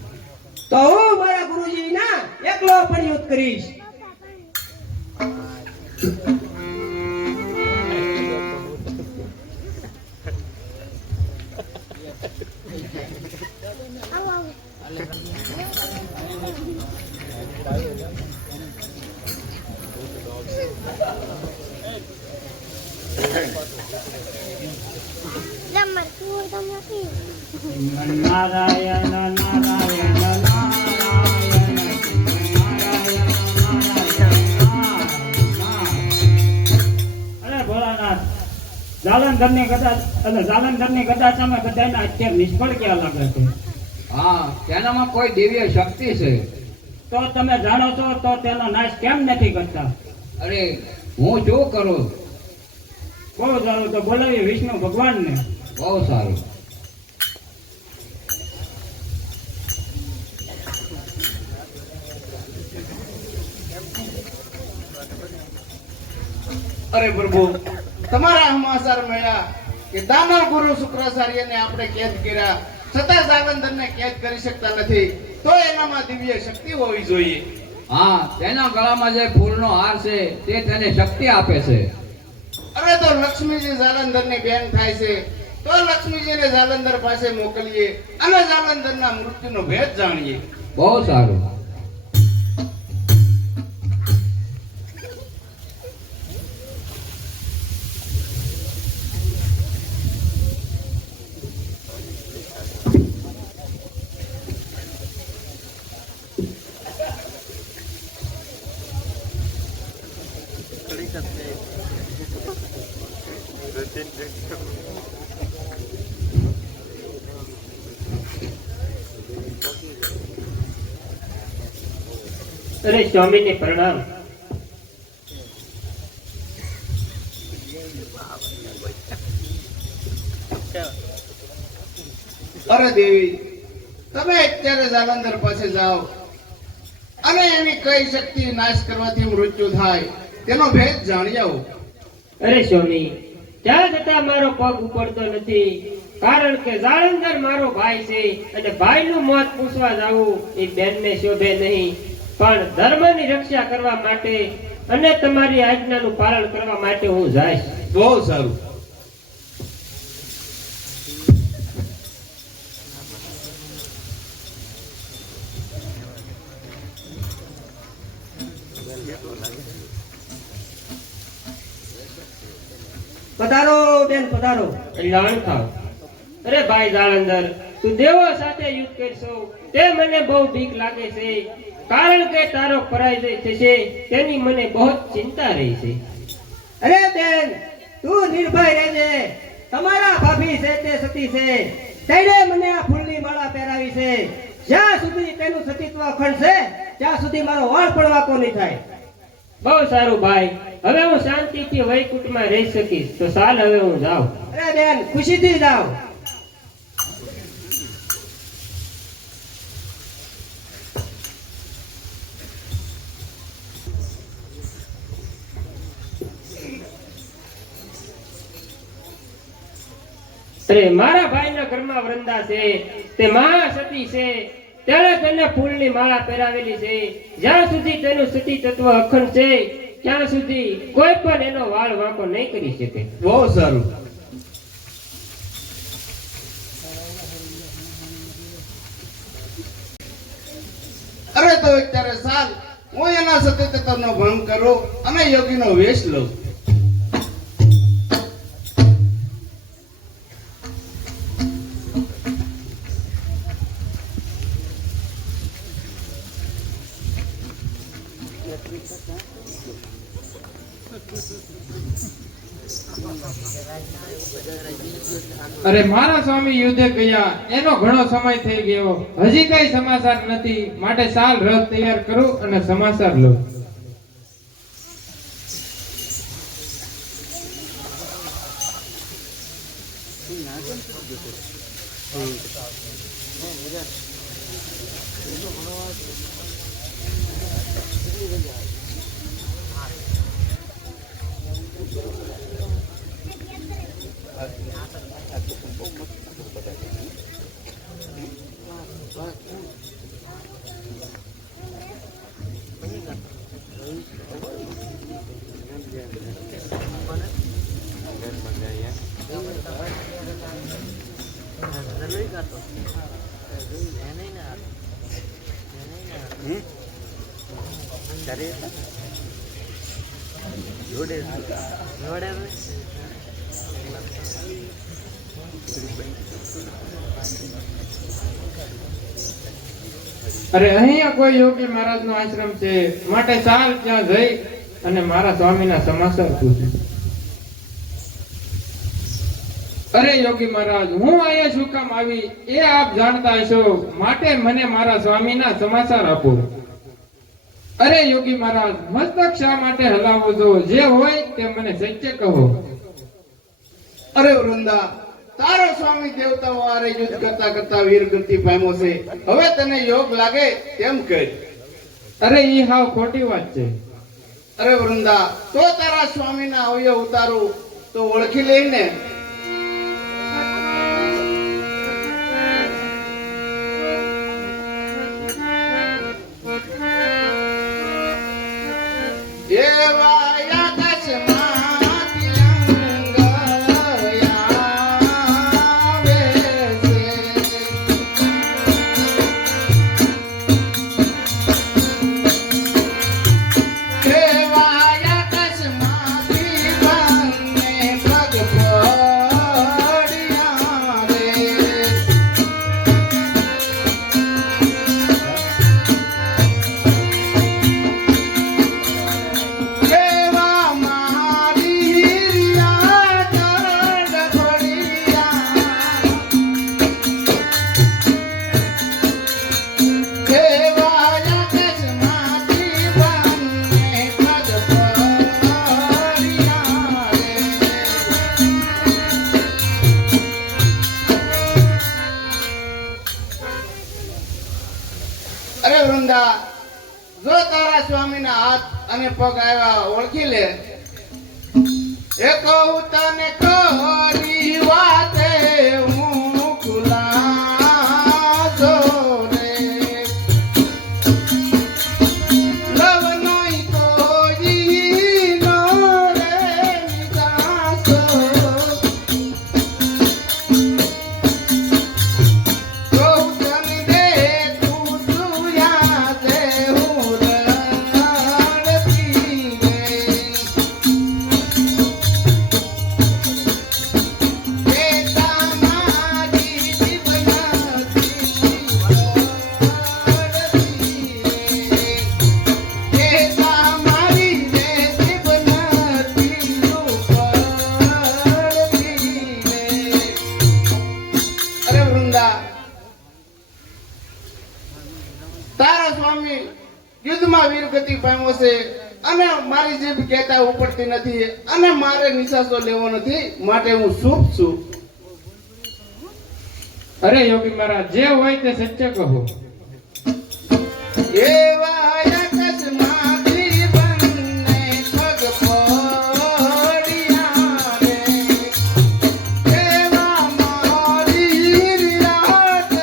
તો હું મારા ગુરુજીના એકલો પણ યુદ્ધ કરીશ. નારાયણ નારાયણ નારાયણ અરે ભોળાનાથ જાલંધરની ગદા સામે બધાને અત્યારે નિષ્ફળ ક્યાં લાગે છે? હા, તેનામાં કોઈ દિવ્ય શક્તિ છે. તો તમે જાણો છો તો તેનો નાશ કેમ નથી કરતા? અરે હું શું કરું? બહુ સારું, તો બોલાવીએ વિષ્ણુ ભગવાનને. બહુ સારું. અરે પ્રભુ, તમારા સમાચાર મળ્યા કે દાનવ ગુરુ શુક્રાચાર્યને આપણે કેદ કર્યા, છતાં જાલંધરને કેદ કરી શકતા નથી. તો એનામાં દિવ્ય શક્તિ હોવી જોઈએ. હા, તેના ગળામાં જે ફૂલનો હાર છે તે તેને શક્તિ આપે છે. અરે તો લક્ષ્મીજી જાલંધરની બેન થાય છે, તો લક્ષ્મીજીને જાલંધર પાસે મોકલીએ અને જાલંધરના મૃત્યુનો ભેદ જાણીએ. બહુ સારું. અરે સ્વામીને પ્રણામ. અરે દેવી, તમે અત્યારે જાલંધર પાસે જાઓ અને એની કઈ શક્તિ નાશ કરવાથી મૃત્યુ થાય તેનો ભેદ જાણી આવો. અરે સ્વામી, ત્યાં છતાં મારો પગ ઉપડતો નથી, કારણ કે જાલંધર મારો ભાઈ છે અને ભાઈનું મોત પૂછવા જાવું એ બેનને શોભે નહીં. પણ ધર્મની રક્ષા કરવા માટે અને તમારી આજ્ઞાનું પાલન કરવા માટે હું જઈશ. બહુ સારું. પધારો બેન, પધારો. લાણ થાવ. અરે ભાઈ જાલંધર, તું દેવો સાથે યુદ્ધ કરશો તે મને બહુ બીક લાગે છે, કારણ કે તારો પરાજય થશે તેની મને બહુ ચિંતા રહી છે. અરે બેન, તું નિર્ભય રહેજે. તમારા ભાભી છે તે સતી છે, તેણે મને આ ફૂલની માળા પહેરાવી છે. જ્યાં સુધી તેનું સતીત્વ અખંડ છે ત્યાં સુધી મારો વાળ પણ વાંકો નહીં થાય. બહુ સારું ભાઈ, હવે હું શાંતિથી વૈકુંઠમાં રહી શકીશ. તો ચાલ હવે હું જાઉં. અરે બેન, ખુશીથી જાઓ. અરે મારા ભાઈના ઘરમાં વૃંદા છે, તે મહાસતી છે, તેણે તેને ફૂલની માળા પહેરાવેલી છે. જ્યાં સુધી તેનું સતી તત્વ અખંડ છે ત્યાં સુધી કોઈ પણ એનો વાળ વાંકો નહીં કરી શકે. બહુ સારું. અરે તો અત્યારે સાલ હું એના સતી તત્વનો ભંગ કરું અને યોગીનો વેશ લઉં. અરે મારા સ્વામી યુદ્ધે ગયા, એનો ઘણો સમય થઈ ગયો, હજી કઈ સમાચાર નથી, માટે સાલ રથ તૈયાર કરું અને સમાચાર લઉં. અરે અહીંયા કોઈ યોગી મહારાજ નો આશ્રમ છે, માટે ચાલ ત્યાં જઈ અને મારા સ્વામીના સમાચાર પૂછે. અરે યોગી મહારાજ, હું અહીંયા શું કામ આવી એ આપ જાણતા હશો, માટે મને મારા સ્વામીના સમાચાર આપો. અરે યોગી મહારાજ, મસ્તક શા માટે હલાવો છો? જે હોય તે મને સત્ય કહો. અરે વૃંદા, તારો સ્વામી દેવતાઓ આરે યુદ્ધ કરતા કરતા વીર ગતિ પામ્યો છે. હવે તને યોગ લાગે તેમ કર. અરે ઈ હાવ ખોટી વાત છે. અરે વૃંદા, તો તારા સ્વામીના અવયવ ઉતારું તો ઓળખી લઈને. અરે વૃંદા, જો તારા સ્વામીના હાથ અને પગ આવ્યા ઓળખી લે. એ કહું તને ખરી વાતે હું ખુલાસો રે. લવ નહીં કોઈ નો રે નિદાસો. કહું તને દેખું સુયા દે હું રડતી ગઈ. તારા સ્વામી યુદ્ધમાં વીરગતિ પામ્યો છે અને મારી જીભ કહેતા ઉપડતી નથી અને મારે નિશાસો લેવો નથી, માટે હું શુભ છું. અરે યોગી મહારાજ, જે હોય તે સત્ય કહો. એવા અકસ્માતી બંને પગ પડ્યા રે. એવા મારી રાત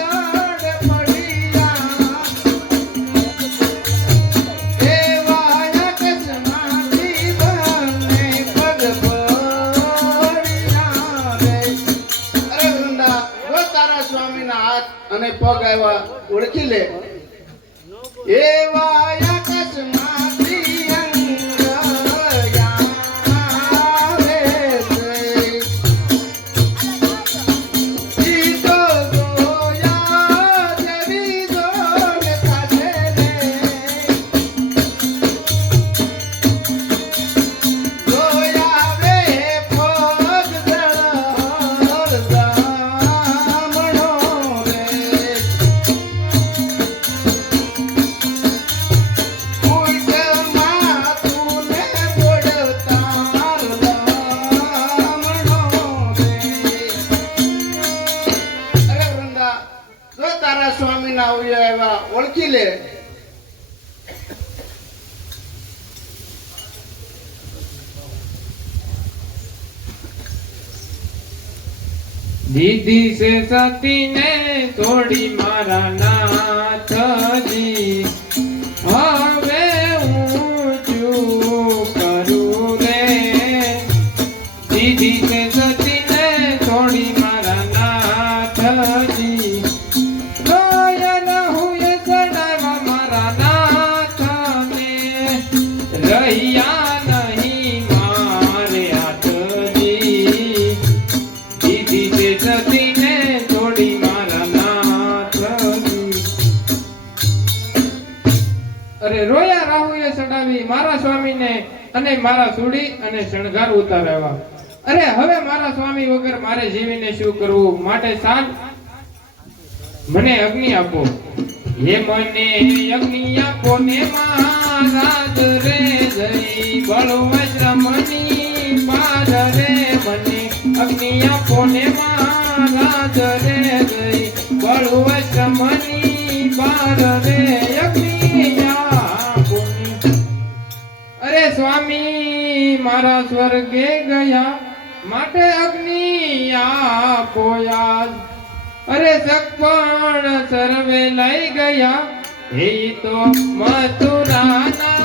પડ્યા. એવા અકસ્માતી બંને પગ પડ્યા રે. અરે વૃંદા, જો તારા સ્વામીના હાથ અને પગ આવ્યા ઓળખી લે. એવા અકસ્માતી અંગ આવે છે. ઈ તો જોયા જરી જોને સાથે રે. જોયા વે પગ જળ જામણો રે. સ્વામીના અવયવ એવા ઓળખી લે. દીદી સે સતીને છોડી મારા નાથજી, હવે હું શું કરું રે. દીદી સે સતીને છોડી મારા નાથજી, રોયલ હું એ ચડાવ્યા મારા નાથ. અરે રોયા રાહુએ સડાવી મારા સ્વામીને અને મારા સુડી અને શણગાર ઉતારાવ્યા. અરે હવે મારા સ્વામી વગર મારે જીવીને શું કરવું? માટે સાલ મને અગ્નિ આપો. હે મને અગ્નિ આપો ને મહારાજ રે જઈ બળવશ્રમની પાર રે. મને અગ્નિ આપો ને મહારાજ રે જઈ બળવશ્રમની પાર રે. અગ્નિ આપો ને. અરે સ્વામી મારા સ્વર્ગે ગયા માટે અગ્નિ આપો યાદ. અરે સગપણ સર્વે લઈ ગયા એ તો મથુરાના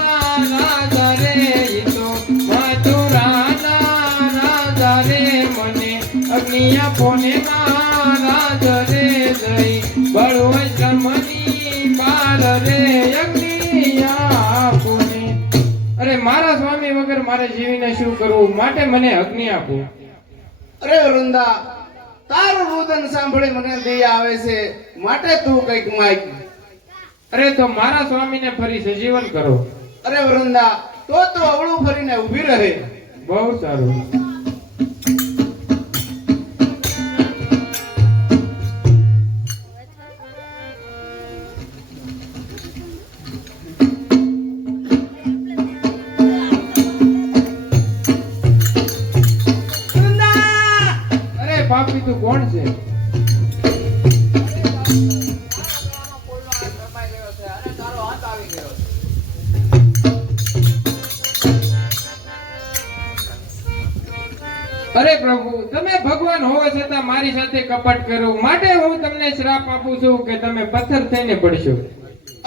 રાજા રે. એ તો મથુરાના રાજા રે. મને અગ્નિ આપો ને મહારાજ રે જઈ બળવશ્રમની પાર રે. અગ્નિ આપો ને. અરે મારા સ્વામી વગર મારે જીવીને શું કરવું? માટે મને અગ્નિ આપો. અરે વૃંદા, તારું રુદન સાંભળી મને દયા આવે છે, માટે તું કઈક માંગ. અરે તો મારા સ્વામીને ફરી સજીવન કરો. અરે વૃંદા, તો અવળું ફરીને ઊભી રહે. બહુ સારું. અરે પાપી તું કોણ છે? અરે પ્રભુ, તમે ભગવાન હોવા છતાં મારી સાથે કપટ કરો, માટે હું તમને શ્રાપ આપું છું કે તમે પથ્થર થઈને પડશો.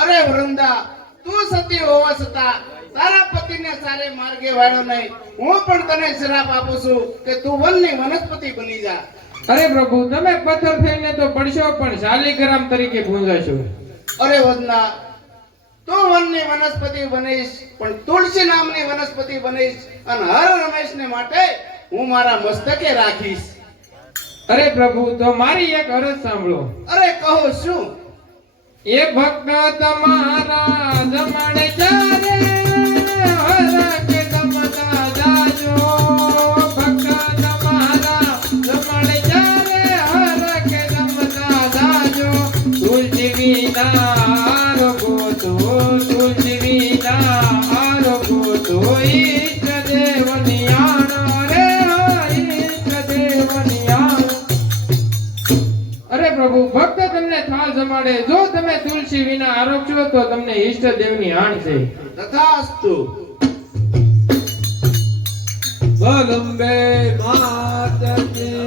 અરે વૃંદા, તું સતી હોવા છતાં તારા પતિને સારે માર્ગે વાળો નહીં. હું પણ તને શ્રાપ આપું છું કે તું વનની વનસ્પતિ બની જા. અરે પ્રભુ, તમે પથ્થર થઈને તો પડશો પણ શાલિગ્રામ તરીકે પૂંજાશો. અરે વંદના, તું વનની વનસ્પતિ બનીશ પણ તુલસી નામની વનસ્પતિ બનીશ અને હર રમેશને માટે હું મારા મસ્તકે રાખીશ. અરે પ્રભુ, તો મારી એક અરજ સાંભળો. અરે કહો શું? એ ભક્ત તમારા જમાડે ચારે હરખ જમતા જાજો. ભક્ત તમારા જમાડે ચારે હરખ જમતા જાજો. તુલસી વિના આરોગો તો, તુલસી વિના આરોગો તો ઈષ્ટ દેવની આણો રે. ઈષ્ટ દેવની આણો. અરે પ્રભુ, ભક્ત તમને થાળ જમાડે, જો તમે તુલસી વિના આરોગશો તો તમને ઈષ્ટ દેવની આણ છે. તથાસ્તુ. બગંબે માત કી